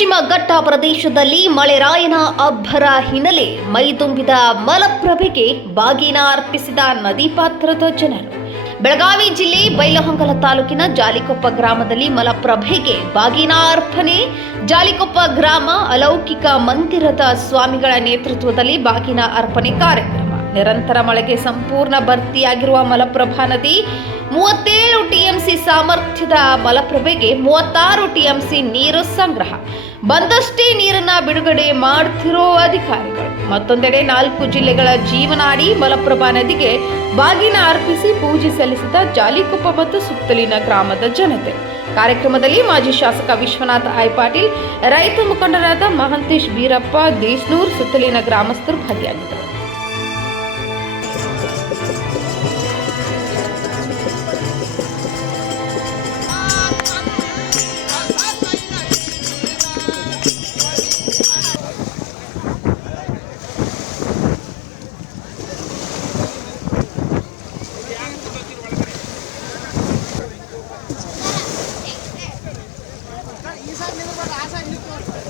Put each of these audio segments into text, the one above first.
ಪಶ್ಚಿಮ ಘಟ್ಟ ಪ್ರದೇಶದಲ್ಲಿ ಮಳೆರಾಯನ ಅಬ್ಬರ ಹಿನ್ನೆಲೆ ಮೈತುಂಬಿದ ಮಲಪ್ರಭೆಗೆ ಬಾಗಿನ ಅರ್ಪಿಸಿದ ನದಿ ಪಾತ್ರದ ಜನರು. ಬೆಳಗಾವಿ ಜಿಲ್ಲೆ ಬೈಲಹೊಂಗಲ ತಾಲೂಕಿನ ಜಾಲಿಕೊಪ್ಪ ಗ್ರಾಮದಲ್ಲಿ ಮಲಪ್ರಭೆಗೆ ಬಾಗಿನ ಅರ್ಪಣೆ. ಜಾಲಿಕೊಪ್ಪ ಗ್ರಾಮ ಅಲೌಕಿಕ ಮಂದಿರದ ಸ್ವಾಮಿಗಳ ನೇತೃತ್ವದಲ್ಲಿ ಬಾಗಿನ ಅರ್ಪಣೆ ಕಾರ್ಯಕ್ರಮ ನಿರಂತರ ಮಳೆಗೆ ಸಂಪೂರ್ಣ ಭರ್ತಿಯಾಗಿರುವ ಮಲಪ್ರಭಾ ನದಿ, ಮೂವತ್ತೇಳು ಟಿಎಂಸಿ ಸಾಮರ್ಥ್ಯದ ಮಲಪ್ರಭೆಗೆ ಮೂವತ್ತಾರು ಟಿಎಂಸಿ ನೀರು ಸಂಗ್ರಹ. ಬಂದಷ್ಟೇ ನೀರನ್ನ ಬಿಡುಗಡೆ ಮಾಡುತ್ತಿರೋ ಅಧಿಕಾರಿಗಳು. ಮತ್ತೊಂದೆಡೆ ನಾಲ್ಕು ಜಿಲ್ಲೆಗಳ ಜೀವನಾಡಿ ಮಲಪ್ರಭಾ ನದಿಗೆ ಬಾಗಿನ ಅರ್ಪಿಸಿ ಪೂಜೆ ಸಲ್ಲಿಸಿದ ಜಾಲಿಕೊಪ್ಪ ಮತ್ತು ಸುತ್ತಲಿನ ಗ್ರಾಮದ ಜನತೆ. ಕಾರ್ಯಕ್ರಮದಲ್ಲಿ ಮಾಜಿ ಶಾಸಕ ವಿಶ್ವನಾಥ ಐ ಪಾಟೀಲ್, ರೈತ ಮುಖಂಡರಾದ ಮಹಂತೇಶ್ ಬೀರಪ್ಪ, ದೇಶ್ನೂರ್ ಸುತ್ತಲಿನ ಗ್ರಾಮಸ್ಥರು ಭಾಗಿಯಾಗಿದ್ದರು. આશા આશા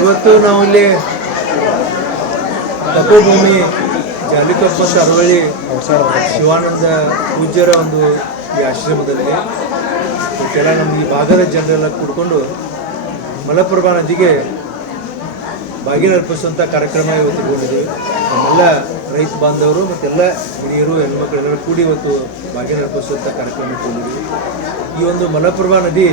ಇವತ್ತು ನಾವು ಇಲ್ಲಿ ತಪೋಭೂಮಿ ಜಾಲಿಕಪ್ಪ ಸರವಳ್ಳಿ ಶಿವಾನಂದ ಪೂಜ್ಯರ ಒಂದು ಈ ಆಶ್ರಮದಲ್ಲಿ. ಕೆಲ ನಮ್ಮ ಈ ಭಾಗದ ಜನರೆಲ್ಲ ಕೂಡ್ಕೊಂಡು ಮಲಪ್ರಭಾ ನದಿಗೆ ಬಾಗಿಲು ಅರ್ಪಿಸುವಂಥ ಕಾರ್ಯಕ್ರಮ ಇವತ್ತು ಇಟ್ಕೊಂಡಿದ್ದೀವಿ ನಮ್ಮೆಲ್ಲ ರೈತ ಬಾಂಧವರು ಮತ್ತೆಲ್ಲ ಹಿರಿಯರು, ಹೆಣ್ಮಕ್ಳೆಲ್ಲ ಕೂಡಿ ಇವತ್ತು ಬಾಗಿಲು ಅರ್ಪಿಸುವಂಥ ಕಾರ್ಯಕ್ರಮ ಇಟ್ಕೊಂಡಿದ್ದೀವಿ. ಈ ಒಂದು ಮಲಪ್ರಭಾ ನದಿ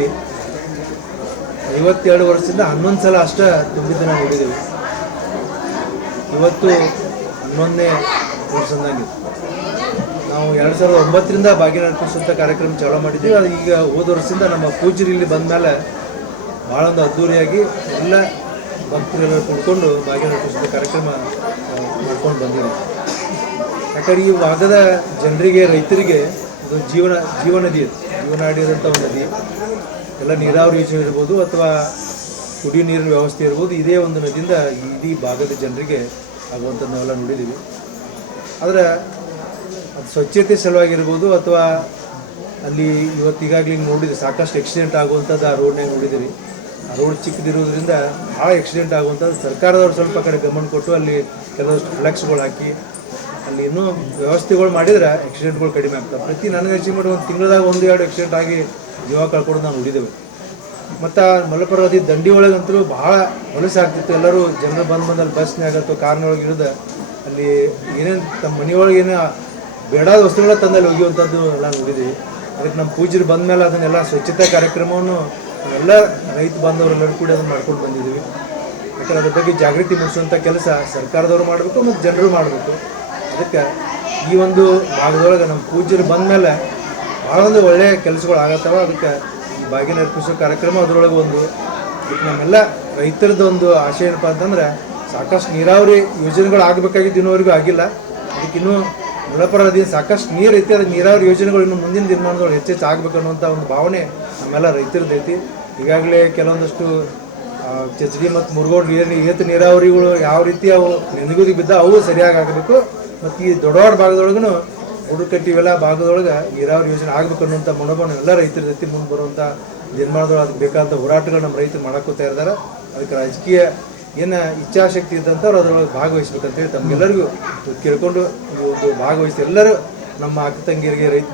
ಐವತ್ತೆರಡು ವರ್ಷದಿಂದ ಹನ್ನೊಂದು ಸಲ ಅಷ್ಟ ತುಂಬಿದ್ದನ್ನ ನೋಡಿದ್ದೀವಿ. ಇವತ್ತು ಹನ್ನೊಂದನೇ ವರ್ಷದಂಗೆ. ನಾವು ಎರಡು ಸಾವಿರದ ಒಂಬತ್ತರಿಂದ ಬಾಗಿನ ಅರ್ಪಿಸುವಂಥ ಕಾರ್ಯಕ್ರಮ ಚಾಲೂ ಮಾಡಿದ್ದೀವಿ. ಅದು ಈಗ ಹೋದ ವರ್ಷದಿಂದ ನಮ್ಮ ಪೂಜರಿ ಇಲ್ಲಿ ಬಂದ ಮೇಲೆ ಭಾಳ ಒಂದು ಅದ್ಧೂರಿಯಾಗಿ ಎಲ್ಲ ಭಕ್ತರೆಲ್ಲ ಕುಡ್ಕೊಂಡು ಬಾಗಿನ ಅರ್ಪಿಸುವಂಥ ಕಾರ್ಯಕ್ರಮ ಮಾಡ್ಕೊಂಡು ಬಂದಿದ್ದೀವಿ. ಯಾಕಂದ್ರೆ ಈ ಭಾಗದ ಜನರಿಗೆ, ರೈತರಿಗೆ ಇದು ಜೀವನ, ಜೀವನದಿ ಜೀವನ ಜೀವನಾಡಿ ಒಂದು ನದಿ. ಎಲ್ಲ ನೀರಾವರಿ ಯೋಜನೆ ಇರ್ಬೋದು ಅಥವಾ ಕುಡಿಯೋ ನೀರಿನ ವ್ಯವಸ್ಥೆ ಇರ್ಬೋದು, ಇದೇ ಒಂದು ನದಿಯಿಂದ ಇಡೀ ಭಾಗದ ಜನರಿಗೆ ಆಗುವಂಥ ನಾವೆಲ್ಲ ನೋಡಿದ್ದೀವಿ. ಆದರೆ ಅದು ಸ್ವಚ್ಛತೆ ಸಲುವಾಗಿರ್ಬೋದು ಅಥವಾ ಅಲ್ಲಿ ಇವತ್ತಿಗಾಗ್ಲಿ ನೋಡಿದ್ರೆ ಸಾಕಷ್ಟು ಆಕ್ಸಿಡೆಂಟ್ ಆಗುವಂಥದ್ದು ಆ ರೋಡ್ನಾಗ ನೋಡಿದ್ದೀರಿ ಆ ರೋಡ್ ಚಿಕ್ಕದಿರೋದ್ರಿಂದ ಭಾಳ ಆಕ್ಸಿಡೆಂಟ್ ಆಗುವಂಥದ್ದು. ಸರ್ಕಾರದವ್ರು ಸ್ವಲ್ಪ ಕಡೆ ಗಮನ ಕೊಟ್ಟು ಅಲ್ಲಿ ಕೆಲವಷ್ಟು ಫ್ಲೆಕ್ಸ್ಗಳು ಹಾಕಿ, ಅಲ್ಲಿ ಇನ್ನೂ ವ್ಯವಸ್ಥೆಗಳು ಮಾಡಿದ್ರೆ ಆಕ್ಸಿಡೆಂಟ್ಗಳು ಕಡಿಮೆ ಆಗ್ತವೆ. ಪ್ರತಿ ನನಗೆ ಅಚೀವ್ ಒಂದು ತಿಂಗಳದಾಗ ಒಂದು ಎರಡು ಆಕ್ಸಿಡೆಂಟ್ ಆಗಿ ಜೀವ ಕಳ್ಕೊಂಡು ನಾವು ನೋಡಿದ್ದೇವೆ. ಮತ್ತು ಮಲಪುರ ನದಿ ದಂಡಿ ಒಳಗಂತೂ ಭಾಳ ಹೊಲಸು ಆಗ್ತಿತ್ತು. ಎಲ್ಲರೂ ಜನರು ಬಂದು ಬಂದಲ್ಲಿ ಬಸ್ನಾಗ ಅಥವಾ ಕಾರ್ನೊಳಗೆ ಇಳಿದ ಅಲ್ಲಿ ಏನೇನು ತಮ್ಮ ಮನೆಯೊಳಗೆ ಏನೇ ಬೇಡಾದ ವಸ್ತುಗಳ ತಂದಲ್ಲಿ ಒಗೆಯುವಂಥದ್ದು ಎಲ್ಲ ನೋಡಿದ್ದೀವಿ ಅದಕ್ಕೆ ನಮ್ಮ ಪೂಜ್ಯರು ಬಂದ ಮೇಲೆ ಅದನ್ನೆಲ್ಲ ಸ್ವಚ್ಛತಾ ಕಾರ್ಯಕ್ರಮವನ್ನು ಎಲ್ಲ ರೈತ ಬಾಂಧವರೆಲ್ಲರೂ ಕೂಡ ಅದನ್ನು ಮಾಡ್ಕೊಂಡು ಬಂದಿದ್ದೀವಿ ಯಾಕಂದ್ರೆ ಅದ್ರ ಬಗ್ಗೆ ಜಾಗೃತಿ ಮೂಡಿಸುವಂಥ ಕೆಲಸ ಸರ್ಕಾರದವರು ಮಾಡಬೇಕು ಮತ್ತು ಜನರು ಮಾಡಬೇಕು. ಅದಕ್ಕೆ ಈ ಒಂದು ಭಾಗದೊಳಗೆ ನಮ್ಮ ಪೂಜ್ಯರು ಬಂದ ಮೇಲೆ ಭಾಳ ಒಂದು ಒಳ್ಳೆಯ ಕೆಲಸಗಳು ಆಗತ್ತವ. ಅದಕ್ಕೆ ಬಾಗಿನ ಅರ್ಪಿಸೋ ಕಾರ್ಯಕ್ರಮ ಅದರೊಳಗೆ ಒಂದು. ನಮ್ಮೆಲ್ಲ ರೈತರದ ಒಂದು ಆಶಯ ಏನಪ್ಪ ಅಂತಂದ್ರೆ ಸಾಕಷ್ಟು ನೀರಾವರಿ ಯೋಜನೆಗಳು ಆಗಬೇಕಾಗಿದ್ದು ಇನ್ನೂವರೆಗೂ ಆಗಿಲ್ಲ. ಅದಕ್ಕೆ ಇನ್ನೂ ಮುಳಪುರ ನದಿ ಸಾಕಷ್ಟು ನೀರು ಐತಿ. ಅದು ನೀರಾವರಿ ಯೋಜನೆಗಳು ಇನ್ನು ಮುಂದಿನ ದಿನಮಾನದೊಳಗೆ ಹೆಚ್ಚೆಚ್ಚು ಆಗಬೇಕು ಅನ್ನುವಂಥ ಒಂದು ಭಾವನೆ ನಮ್ಮೆಲ್ಲ ರೈತರದ್ದೈತಿ ಈಗಾಗಲೇ ಕೆಲವೊಂದಷ್ಟು ಚಚಡಿ ಮತ್ತು ಮುರುಗೋಡ್ ನೀರು ಏತ ನೀರಾವರಿಗಳು ಯಾವ ರೀತಿ ಅವು ನೆನಗುದಿಗೆ ಬಿದ್ದ ಅವು ಸರಿಯಾಗಿ ಆಗಬೇಕು. ಮತ್ತು ಈ ದೊಡ್ಡ ಭಾಗದೊಳಗೂ ಹುಡುಕಟ್ಟಿ ಇವೆಲ್ಲ ಭಾಗದೊಳಗೆ? ನೀರಾವರಿ ಯೋಜನೆ ಆಗಬೇಕು ಅನ್ನುವಂಥ ಮನೋಭಾವನೆ ಎಲ್ಲ ರೈತರ ಜೊತೆ ಮುಂದೆ ಬರುವಂಥ ನಿರ್ಮಾಣದೊಳಗೆ ಅದಕ್ಕೆ ಬೇಕಾದಂಥ ಹೋರಾಟಗಳು ನಮ್ಮ ರೈತರು ಮಾಡಕೋತಾ ಇದ್ದಾರೆ ಅದಕ್ಕೆ ರಾಜಕೀಯ ಏನು ಇಚ್ಛಾಶಕ್ತಿ ಇದ್ದಂಥವ್ರು ಅದರೊಳಗೆ ಭಾಗವಹಿಸ್ಬೇಕಂತೇಳಿ ತಮಗೆಲ್ಲರಿಗೂ ಕೇಳ್ಕೊಂಡು ಒಂದು ಭಾಗವಹಿಸಿ ಎಲ್ಲರೂ ನಮ್ಮ ಅಕ್ಕ ತಂಗಿಯರಿಗೆ, ರೈತ